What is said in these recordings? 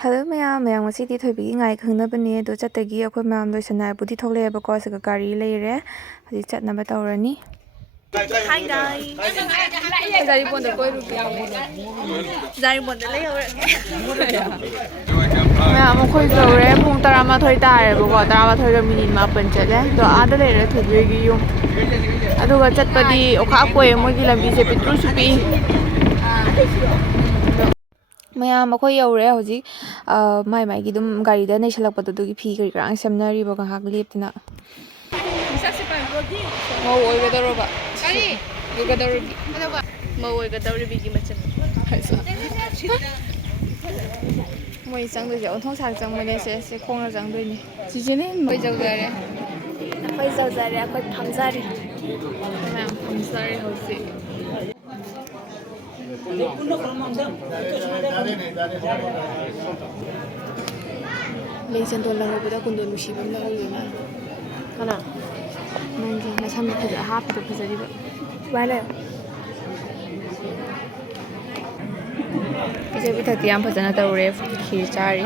Hello ꯃꯌꯥꯝ ꯉꯁꯤꯗꯤ ꯊꯣꯏꯕꯤꯒꯤ ꯉꯥꯏ ꯈꯪꯅꯕꯅꯦ ꯑꯗꯣ ꯆꯠꯇꯒꯤ ꯑꯩꯈꯣꯏ ꯃꯌꯥꯝ ꯂꯣꯏꯁꯟꯅꯕꯨꯗꯤ ꯊꯣꯛꯂꯛꯑꯦꯕꯀꯣ ꯁꯤꯒ ꯒꯥꯔꯤ ꯂꯩꯔꯦ ꯍꯧꯖꯤꯛ ꯆꯠꯅꯕ ꯇꯧꯔꯅꯤ Hi guys! ꯖꯥꯔꯤꯕꯣꯟꯗ ꯀꯣꯏꯔꯨꯒꯦ ꯖꯥꯔꯤꯕꯣꯟꯗ ꯂꯩꯍꯧꯔꯒꯦ ꯃꯌꯥꯝ ꯑꯩꯈꯣꯏ ꯌꯧꯔꯦ ꯄꯨꯡ 12 ꯇꯥꯔꯦꯕꯀꯣ 12:04 ꯆꯠꯂꯦ ꯑꯗꯣ ꯑꯥꯗ ꯂꯩꯔꯦ ꯊꯣꯏꯕꯤꯒꯤ ꯌꯨꯝ ꯑꯗꯨꯒ ꯆꯠꯄꯗꯤ ꯑꯣꯈꯥꯛ ꯀꯣꯏꯌꯦ ꯃꯣꯏꯒꯤ ꯂꯝꯕꯤꯁꯦ ꯄꯤꯛꯇ꯭ꯔꯨꯁꯨ ꯄꯤꯛꯏ ꯃꯌꯥꯝ ꯑꯩꯈꯣꯏ ꯌꯧꯔꯦ ꯍꯧꯖꯤꯛ ꯃꯥꯏꯒꯤ ꯑꯗꯨꯝ ꯒꯥꯔꯤꯗ ꯅꯩꯁꯜꯂꯛꯄꯗꯣ ꯑꯗꯨꯒꯤ ꯐꯤ ꯀꯔꯤ ꯀꯔꯥꯡ ꯁꯦꯝꯅꯔꯤꯕ ꯉꯥꯏꯍꯥꯛ ꯂꯦꯞꯇꯅ ꯃꯧ ꯑꯣꯏꯒꯗꯧꯔꯕ ꯃꯧ ꯑꯣꯏꯒꯗꯧꯔꯤꯕꯤꯒꯤ ꯃꯆꯟ ꯃꯣꯏ ꯆꯪꯗꯣꯏꯁꯦ ꯑꯣꯟꯊꯣꯡ ꯁꯥꯛ ꯆꯪꯕꯅꯦ ꯁꯦ ꯈꯣꯡꯅ ꯆꯪꯗꯣꯏꯅꯦ ꯆꯤꯆꯦꯅꯦ ꯑꯩꯈꯣꯏ ꯌꯧꯖꯔꯦ ꯑꯩꯈꯣꯏ ꯐꯝꯖꯔꯤ ꯃꯌꯥꯝ ꯐꯝꯖꯔꯤ ꯍꯧꯖꯤꯛ ꯂꯩ ꯆꯟꯗꯣꯟ ꯂꯧꯍꯧꯕꯗ ꯀꯨꯟꯗꯣꯟ ꯅꯨꯡꯁꯤꯕ ꯑꯃ ꯂꯧꯍꯧꯔꯤ ꯃꯥꯜꯂꯦ ꯀꯅꯥ ꯅꯪꯒꯤ ꯅꯁꯝꯗ ꯐꯖ ꯍꯥꯞꯄꯤꯗꯣ ꯐꯖꯔꯤꯕ ꯁꯨꯃꯥꯏꯅ ꯏꯆꯦ ꯄꯤꯊꯛꯇꯤ ꯌꯥꯝ ꯐꯖꯅ ꯇꯧꯔꯦ ꯈꯤꯔ ꯆꯥꯔꯤ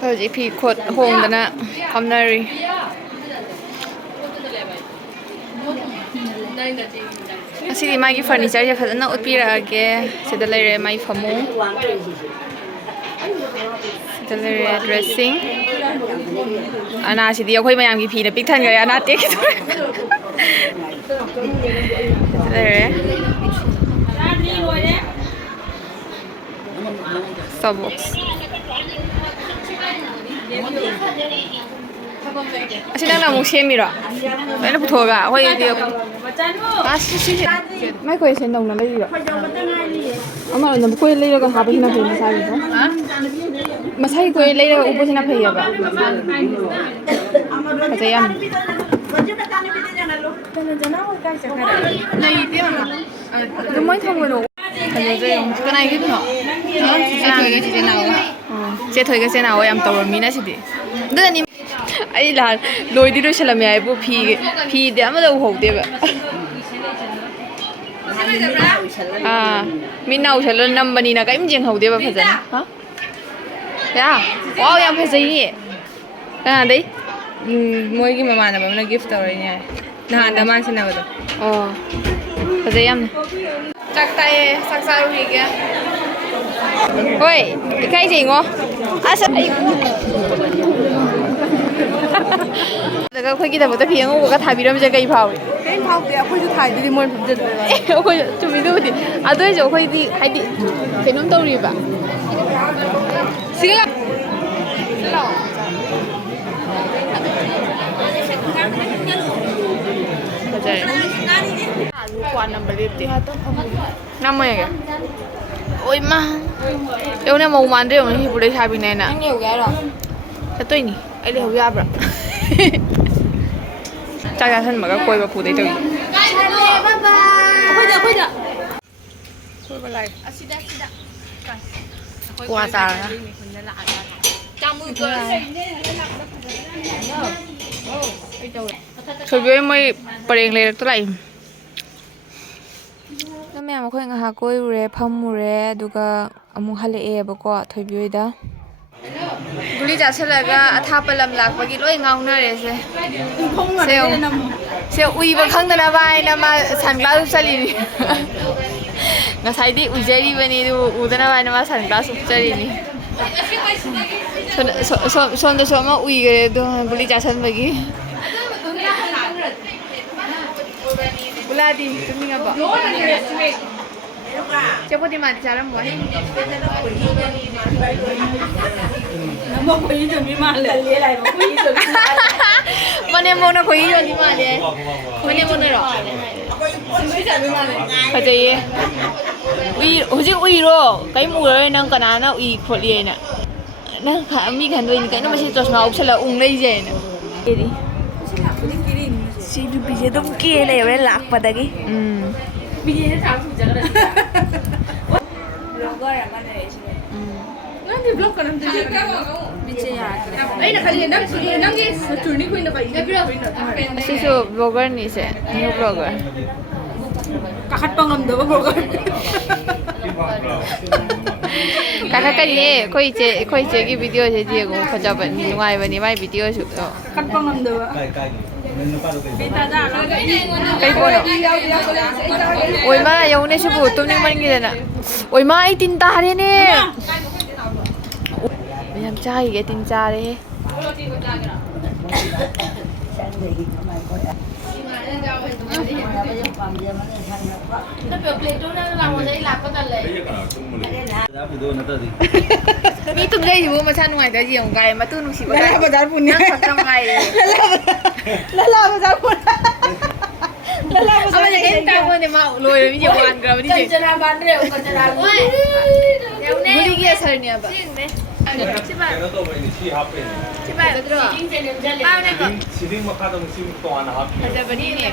ꯍꯧꯖꯤꯛ ꯐꯤ ꯈꯣꯠ ꯍꯣꯡꯗꯅ ꯐꯝꯅꯔꯤ ꯑꯁꯤꯗꯤ ꯃꯥꯒꯤ ꯐꯔꯅꯤꯆꯔꯁꯦ ꯐꯖꯅ ꯎꯠꯄꯤꯔꯛꯑꯒꯦ ꯁꯤꯗ ꯂꯩꯔꯦ ꯃꯥꯒꯤ ꯐꯃꯨꯡ ꯁꯤꯗ ꯂꯩꯔꯦ ꯗ꯭ꯔꯦꯁꯤꯡ ꯑꯅꯥꯁꯤꯗꯤ ꯑꯩꯈꯣꯏ ꯃꯌꯥꯝꯒꯤ ꯐꯤꯅ ꯄꯤꯛ ꯊꯟꯈ꯭ꯔꯦ ꯑꯅꯥ ꯇꯦꯛꯈꯤꯗꯣꯔꯦ ꯁꯤꯗ ꯂꯩꯔꯦ ꯁꯕꯣꯛꯁ ꯑꯁꯤ ꯅꯪꯅ ꯑꯃꯨꯛ ꯁꯦꯝꯃꯤꯔꯣ ꯂꯣꯏꯅ ꯄꯨꯊꯣꯛꯑꯒ ꯑꯩꯈꯣꯏꯗꯤ ꯁꯤꯁꯦ ꯃꯥꯏ ꯀꯣꯏꯁꯦ ꯅꯧꯅ ꯂꯩꯔꯤꯔꯣ ꯑꯃ ꯀꯣꯏ ꯂꯩꯔꯒ ꯍꯥꯞꯄꯁꯤꯅ ꯐꯩ ꯃꯁꯥꯒꯤꯗꯣ ꯃꯁꯥꯒꯤ ꯀꯣꯏ ꯂꯩꯔꯒ ꯎꯞꯄꯁꯤꯅ ꯐꯩꯌꯦꯕ ꯐꯖꯩ ꯌꯥꯝ ꯑꯗꯨ ꯃꯣꯏ ꯊꯝꯒꯅꯣ ꯀꯅꯥꯒꯤꯅꯣ ꯆꯦ ꯊꯣꯏꯒ ꯆꯦ ꯅꯥꯎꯒ ꯌꯥꯝ ꯇꯧꯔꯝꯃꯤꯅ ꯁꯤꯗꯤ ꯑꯗꯨꯅꯅꯤ ꯑꯩ ꯅꯍꯥꯟ ꯂꯣꯏꯗꯤ ꯂꯣꯏꯁꯜꯂꯝꯃꯦ ꯍꯥꯏꯕꯨ ꯐꯤꯗꯤ ꯑꯃꯗ ꯎꯍꯧꯗꯦꯕ ꯃꯤꯠꯅ ꯎꯁꯜꯂ ꯅꯝꯕꯅꯤꯅ ꯀꯔꯤꯝ ꯌꯦꯡꯍꯧꯗꯦꯕ ꯐꯖꯅ ꯋꯥꯎ ꯌꯥꯝ ꯐꯖꯩꯌꯦ ꯀꯅꯥꯗꯩ ꯃꯣꯏꯒꯤ ꯃꯃꯥꯟꯅꯕ ꯑꯃꯅ ꯒꯤꯐꯠ ꯇꯧꯔꯛꯏꯅꯦ ꯍꯥꯏ ꯅꯍꯥꯟꯗ ꯃꯥꯟ ꯁꯤꯟꯅꯕꯗꯣ ꯑꯣ ꯐꯖꯩ ꯌꯥꯝꯅ ꯆꯥꯛ ꯇꯥꯏꯌꯦ ꯆꯥꯛ ꯆꯥꯔꯨꯈꯤꯒꯦ ꯍꯣꯏ ꯏꯀꯥꯏꯖꯩꯉꯣ ꯑꯁ ꯑꯩꯈꯣꯏꯒꯤꯗꯃꯛꯇ ꯐꯤ ꯑꯉꯧꯕꯒ ꯊꯥꯕꯤꯔꯝꯁꯦ ꯀꯩ ꯐꯥꯎꯏ ꯀꯩꯝ ꯐꯥꯎꯗꯦ ꯑꯩꯈꯣꯏꯁꯨ ꯊꯥꯏꯗꯨꯗꯤ ꯃꯣꯏ ꯐꯝꯖꯗ꯭ꯔꯦꯕ ꯑꯩꯈꯣꯏ ꯆꯨꯝꯃꯤꯗꯨꯕꯨꯗꯤ ꯑꯗꯨ ꯑꯣꯏꯔꯁꯨ ꯑꯩꯈꯣꯏꯗꯤ ꯍꯥꯏꯗꯤ ꯀꯩꯅꯣꯝ ꯇꯧꯔꯤꯕ ꯁꯤꯒ ꯂꯥꯛꯑꯣ ꯐꯖꯔꯦ ꯀ꯭ꯋꯥ ꯅꯝꯕ ꯂꯦꯞꯇꯦ ꯅꯝꯃꯣ ꯌꯦꯡꯒꯦ ꯑꯣꯏ ꯃꯥ ꯌꯧꯅꯦ ꯃꯧ ꯃꯥꯟꯗ꯭ꯔꯦ ꯌꯧꯅꯦ ꯍꯤꯕꯨ ꯂꯩꯁꯥꯕꯤꯅꯦꯅ ꯅꯪ ꯌꯧꯒꯦ ꯍꯥꯏꯔꯣ ꯆꯠꯇꯣꯏꯅꯤ ꯑꯩ ꯂꯩꯍꯧ ꯌꯥꯕ꯭ꯔꯥ ꯆꯥꯛ ꯆꯥꯁꯟꯕꯒ ꯀꯣꯏꯕ ꯄꯨꯗꯩ ꯇꯧꯏ ꯑꯩꯈꯣꯏꯗ ꯀꯣꯏꯕ ꯂꯥꯛꯑꯦ ꯑꯁꯤꯗ ꯀ꯭ꯋꯥ ꯆꯥꯔꯒ ꯊꯣꯏꯕꯤ ꯍꯣꯏ ꯃꯣꯏ ꯄꯔꯦꯡ ꯂꯩꯔꯛꯇ ꯂꯥꯛꯏ ꯑꯗꯣ ꯃꯌꯥꯝ ꯑꯩꯈꯣꯏ ꯉꯥꯏꯍꯥꯛ ꯀꯣꯏꯔꯨꯔꯦ ꯐꯝꯃꯨꯔꯦ ꯑꯗꯨꯒ ꯑꯃꯨꯛ ꯍꯜꯂꯛꯑꯦꯕꯀꯣ ꯊꯣꯏꯕꯤ ꯍꯣꯏꯗ ꯒꯨꯂꯤ ꯆꯥꯁꯤꯜꯂꯒ ꯑꯊꯥꯞꯄ ꯂꯝ ꯂꯥꯛꯄꯒꯤ ꯂꯣꯏ ꯉꯥꯎꯅꯔꯦꯁꯦ ꯁꯦ ꯎꯏꯕ ꯈꯪꯗꯅꯕ ꯍꯥꯏꯅ ꯃꯥ ꯁꯟꯒ꯭ꯂꯥꯁ ꯎꯞꯁꯜꯂꯤꯅꯤ ꯉꯁꯥꯏꯗꯤ ꯎꯏꯖꯔꯤꯕꯅꯤ ꯑꯗꯨ ꯎꯗꯅꯕ ꯍꯥꯏꯅ ꯃꯥ ꯁꯟꯒ꯭ꯂꯥꯁ ꯎꯞꯆꯔꯤꯅꯤ ꯁꯣꯝꯗꯁꯨ ꯑꯃ ꯎꯏꯈꯔꯦ ꯑꯗꯣ ꯒꯨꯂꯤ ꯆꯥꯁꯟꯕꯒꯤ ꯒꯨꯂꯥꯗꯤ ꯇꯨꯝꯅꯤꯡꯉꯕꯣ ꯆꯦꯄꯣꯇꯤ ꯃꯥꯗꯤ ꯆꯥꯔꯝꯃꯣꯏ ꯃꯅꯦꯝꯕꯣꯛꯅ ꯈꯣꯏꯍꯤ ꯌꯣꯜꯂꯤ ꯃꯥꯜꯂꯦ ꯃꯅꯦꯝꯕꯣꯛꯅꯔꯣ ꯐꯖꯩꯌꯦ ꯍꯧꯖꯤꯛ ꯎꯏꯔꯣ ꯀꯔꯤꯝ ꯎꯔꯔꯣꯏ ꯅꯪ ꯀꯅꯥꯅ ꯎꯏ ꯈꯣꯠꯂꯤ ꯍꯥꯏꯅ ꯅꯪ ꯃꯤ ꯈꯟꯗꯣꯏꯅꯤ ꯀꯩꯅꯣ ꯃꯁꯤ ꯆꯣꯁꯅꯥ ꯎꯞꯁꯜꯂꯒ ꯎꯪ ꯂꯩꯁꯦ ꯍꯥꯏꯅ ꯁꯤ ꯅꯨꯄꯤꯁꯦ ꯑꯗꯨꯝ ꯀꯦ ꯂꯩꯔꯦ ꯂꯥꯛꯄꯗꯒꯤ ꯕ꯭ꯂꯣꯒꯔ ꯑꯃ ꯂꯩꯔꯦ ꯁꯤꯗ ꯅꯪꯗꯤ ꯕ꯭ꯂꯣꯛ ꯀꯔꯝ ꯃꯤꯠꯁꯦ ꯌꯥꯗ꯭ꯔꯦ ꯑꯩꯅ ꯈꯜꯂꯤ ꯅꯪꯒꯤ ꯆꯨꯔꯅꯤ ꯈꯣꯏꯅ ꯑꯁꯤꯁꯨ ꯕ꯭ꯂꯣꯒꯔꯅꯤꯁꯦ ꯅ꯭ꯌꯨ ꯕ꯭ꯂꯣꯒꯔ ꯀꯥꯈꯠꯄ ꯉꯝꯗꯕ ꯕ꯭ꯂꯣꯒꯔ ꯀꯥꯈꯠꯀꯅꯤꯍꯦ ꯑꯩꯈꯣꯏ ꯏꯆꯦꯒꯤ ꯚꯤꯗꯤꯑꯣꯁꯦ ꯌꯦꯡꯉꯨ ꯐꯖꯕꯅꯤ ꯅꯨꯡꯉꯥꯏꯕꯅꯤ ꯃꯥꯏ ꯚꯤꯗꯤꯑꯣꯁꯨ ꯀꯠꯄ ꯉꯝꯗꯕ ꯀꯩ ꯄꯣꯠꯅꯣ ꯑꯣꯏꯃ ꯌꯧꯅꯦ ꯁꯤꯕꯨ ꯇꯨꯝꯅꯤꯡꯃꯟꯈꯤꯗꯅ ꯑꯣꯏꯃ ꯑꯩ ꯇꯤꯟ ꯇꯥꯔꯦꯅꯦ ꯌꯥꯝ ꯆꯥꯈꯤꯒꯦ ꯇꯤꯟ ꯆꯥꯔꯦꯍꯦ ꯃꯤ ꯇꯨꯝꯖꯩꯁꯤꯕꯨ ꯃꯁꯥ ꯅꯨꯡꯉꯥꯏꯇ ꯌꯦꯡꯉꯨ ꯀꯥꯏ ꯃꯇꯨ ꯅꯨꯡꯁꯤꯕ ꯅꯪ ꯈꯛꯇ ꯉꯥꯏꯔꯦ ꯑꯃꯅ ꯀꯩꯝ ꯇꯥꯛꯄꯅꯦ ꯃꯥ ꯂꯣꯏꯔꯕꯅꯤ ꯋꯥꯟꯈ꯭ꯔꯕꯅꯤ ꯒꯨꯂꯤꯒꯤ ꯑꯁꯔꯅꯦꯕ ꯐꯖꯕꯅꯤꯅꯦ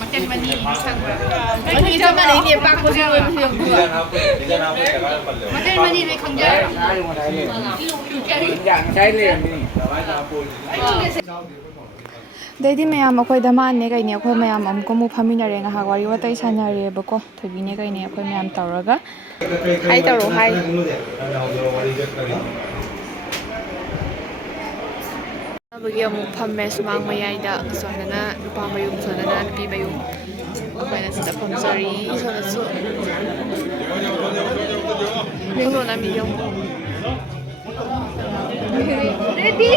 ꯃꯀꯟ ꯃꯅꯤ ꯁꯪꯕ꯭ꯔꯥ ꯃꯅꯤ ꯆꯞ ꯃꯥꯟꯅꯩꯅꯦ ꯄꯥꯛꯄꯁꯨ ꯂꯣꯏꯕꯁꯨ ꯌꯦꯡꯉꯨꯀꯣ ꯃꯀꯟ ꯃꯅꯤ ꯂꯣꯏ ꯈꯪꯖꯔꯣ ꯑꯗꯩꯗꯤ ꯃꯌꯥꯝ ꯑꯩꯈꯣꯏꯗ ꯃꯥꯟꯅꯦ ꯀꯩꯅꯦ ꯑꯩꯈꯣꯏ ꯃꯌꯥꯝ ꯑꯃꯨꯛ ꯐꯝꯃꯤꯟꯅꯔꯦ ꯉꯥꯏꯍꯥꯛ ꯋꯥꯔꯤ ꯋꯥꯇꯥꯏ ꯁꯥꯟꯅꯔꯦꯕꯀꯣ ꯊꯣꯏꯕꯤꯅꯦ ꯀꯩꯅꯦ ꯑꯩꯈꯣꯏ ꯃꯌꯥꯝ ꯇꯧꯔꯒ ꯍꯥꯏ ꯇꯧꯔꯣ ꯍꯥꯏ ꯕꯒꯤ ꯑꯃꯨꯛ ꯐꯝꯃꯦ ꯁꯨꯃꯥꯡ ꯃꯌꯥꯏꯗ ꯁꯣꯝꯗꯅ ꯅꯨꯄꯥ ꯃꯌꯨꯝ ꯁꯣꯝꯗꯅ ꯅꯨꯄꯤ ꯃꯌꯨꯝ ꯑꯩꯈꯣꯏꯅ ꯁꯤꯗ ꯐꯝꯖꯔꯤ ꯁꯣꯝꯗꯁꯨ ꯌꯦꯡꯂꯣꯅ ꯃꯤ ꯌꯦꯡꯉꯨ ꯔꯦꯗꯤ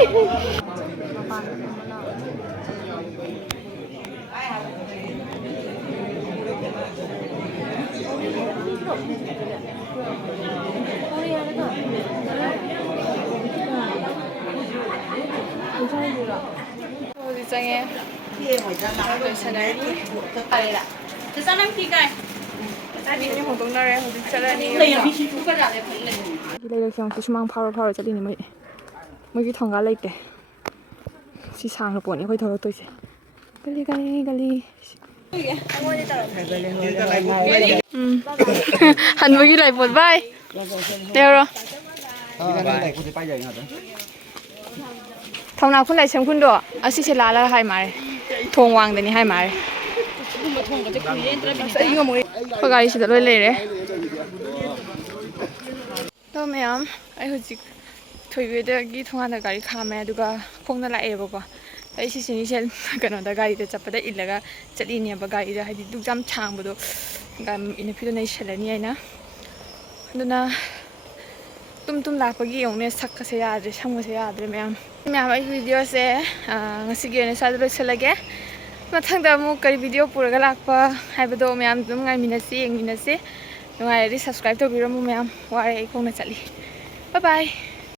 hꯧꯖꯤꯛ ꯆꯪꯉꯦ ꯂꯣꯏꯁꯟꯅꯔꯤ ꯍꯣꯡꯗꯣꯛꯅꯔꯦ ꯍꯧꯖꯤꯛ ꯆꯠꯂꯅꯤ ꯂꯩꯔꯛꯁꯦ ꯁꯨꯃꯥꯡ ꯐꯥꯎꯔ ꯆꯠꯂꯤꯅꯤ ꯃꯣꯏꯒꯤ ꯊꯣꯡꯒꯥꯜ ꯂꯩꯇꯦ ꯁꯤ ꯁꯥꯡꯅ ꯄꯣꯠꯅꯤ ꯑꯩꯈꯣꯏ ꯊꯧꯔꯛꯇꯣꯏꯁꯦ ꯒꯂꯤ ꯍꯟꯕꯒꯤ ꯂꯥꯏꯄꯣꯠ ꯕꯥꯏ ꯂꯩꯍꯧꯔꯣ ꯊꯧꯅꯥ ꯈꯨꯟ ꯂꯥꯏꯁꯝ ꯈꯨꯟꯗꯣ ꯑꯁꯤꯁꯦ ꯂꯥꯜꯂꯒ ꯍꯥꯏ ꯃꯥꯔꯦ ꯊꯣꯡ ꯋꯥꯡꯗꯅꯤ ꯍꯥꯏ ꯃꯥꯔꯦ ꯑꯩꯈꯣꯏ ꯒꯥꯔꯤꯁꯤꯗ ꯂꯣꯏ ꯂꯩꯔꯦ ꯑꯗꯣ ꯃꯌꯥꯝ ꯑꯩ ꯍꯧꯖꯤꯛ ꯊꯣꯏꯕꯤꯗꯒꯤ ꯊꯣꯡꯒꯥꯟꯗ ꯒꯥꯔꯤ ꯈꯥꯝꯃꯦ ꯑꯗꯨꯒ ꯈꯣꯡꯅ ꯂꯥꯛꯑꯦꯕꯀꯣ ꯑꯩ ꯁꯤꯁꯤꯅꯤꯁꯦ ꯀꯩꯅꯣꯗ ꯒꯥꯔꯤꯗ ꯆꯠꯄꯗ ꯏꯜꯂꯒ ꯆꯠꯂꯤꯅꯦꯕ ꯒꯥꯔꯤꯗ ꯍꯥꯏꯗꯤ ꯗꯨꯛ ꯌꯥꯝ ꯁꯥꯡꯕꯗꯣ ꯏꯅꯐꯤꯗꯨꯅ ꯏꯁꯜꯂꯅꯤ ꯑꯩꯅ ꯑꯗꯨꯅ ꯇꯨꯝ ꯂꯥꯛꯄꯒꯤ ꯌꯦꯡꯉꯨꯅꯦ ꯁꯛꯀꯁꯦ ꯌꯥꯗ꯭ꯔꯦ ꯁꯝꯒꯁꯦ ꯌꯥꯗ꯭ꯔꯦ ꯃꯌꯥꯝ ꯑꯩ ꯚꯤꯗꯤꯑꯣꯁꯦ ꯉꯁꯤꯒꯤ ꯑꯣꯏꯅ ꯁ꯭ꯋꯥꯏꯗ ꯂꯣꯏꯁꯤꯜꯂꯒꯦ ꯃꯊꯪꯗ ꯑꯃꯨꯛ ꯀꯔꯤ ꯚꯤꯗꯤꯑꯣ ꯄꯨꯔꯒ ꯂꯥꯛꯄ ꯍꯥꯏꯕꯗꯣ ꯃꯌꯥꯝ ꯑꯗꯨꯝ ꯉꯥꯏꯃꯤꯟꯅꯁꯤ ꯌꯦꯡꯃꯤꯟꯅꯁꯤ ꯅꯨꯡꯉꯥꯏꯔꯗꯤ ꯁꯕꯁꯀ꯭ꯔꯥꯏꯕ ꯇꯧꯕꯤꯔꯝꯃꯨ ꯃꯌꯥꯝ ꯋꯥꯔꯦ ꯑꯩ ꯈꯣꯡꯅ ꯆꯠꯂꯤ ꯕꯥꯏ ꯕꯥꯏ